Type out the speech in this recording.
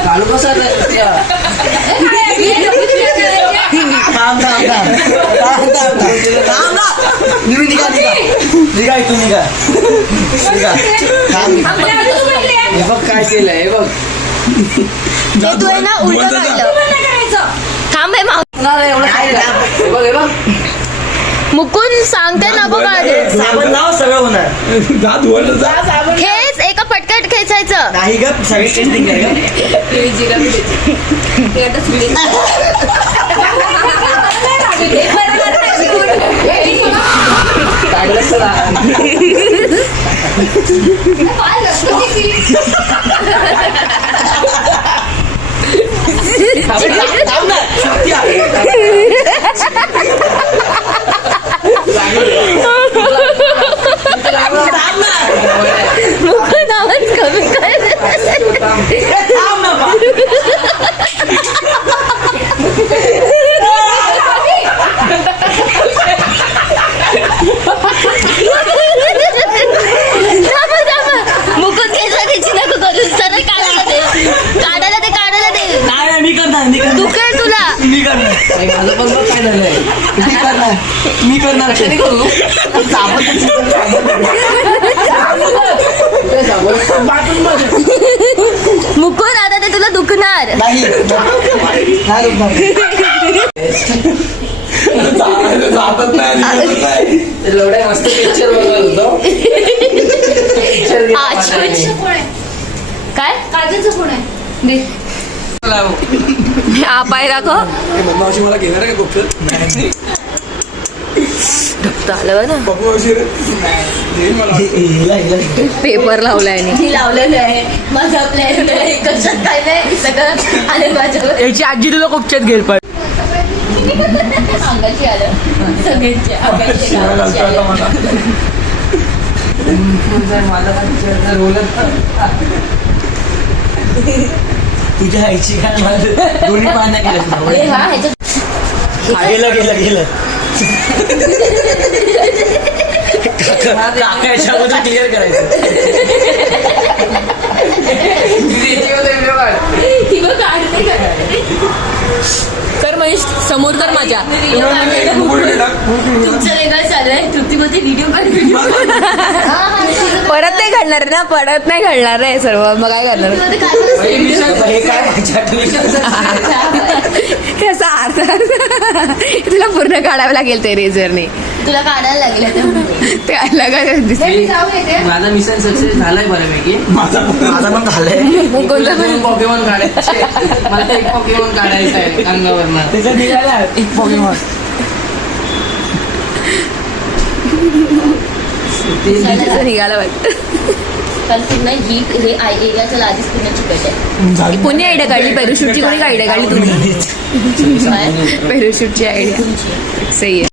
घालू कसा बघ काय केलंय बघ तू आहे ना उलट थांब बघ मुकुंद सांगते ना बघ साबण लाव सगळं होणार खेच एका फटक्यात खेचायचं नाही ग सगळे टेस्टिंग आहे मुकुंद आवाज कमी कर मुकुंद खेचायची नको करू सर काढायला दे नाही मी करणार तू कर तुला मी करणार माझं पण काय झालंय मी करणार कधी करू मुकुंद आता ते तुला दुखणार नाही लवड्या मस्त पिक्चर बघत होतो काय काजलचं कोण आहे हा पाय दाखव मावशी मला घेणार आहे का आलं ना पेपर लावलाय लावलेलं आहे माझा प्लॅन आहे कशात काय नाही सगळं आलं माझ्यावर याची आजी तुला खूपच्यात घेईल पण अंगाची आलं सगळ्यांचे अंगाची तुझ्या आईची काय दोन्ही पाहण्या केलं गेलं याच्यामध्ये क्लिअर करायचं कर महेश समोर कर माझ्या तुमचं वेगळं चालू आहे तृप्तीमध्ये व्हिडिओ परत नाही घडणार ना परत नाही घडणार आहे सर्व मग काय करणार हे काय हे असं अर्धा तुला पूर्ण काढावं लागेल ते रेझरने तुला काढायला लागलं ते अलग माझा मिशन सक्सेस झालाय बऱ्यापैकी माझा पण झालाय पॉकेमॉन काढायचे मला एक पॉकेमॉन काढायचा आहे अंगावरनं त्याचा निघाला एक पॉकेमॉन निघाला वाटतं काल पूर्ण ही हे एरियाच्या आधीच पूर्ण चिकट आहे कोणी आयडिया काढली पॅराशूटची कोणी आयडिया काढली तुम्ही पॅराशूटची आयडिया सही आहे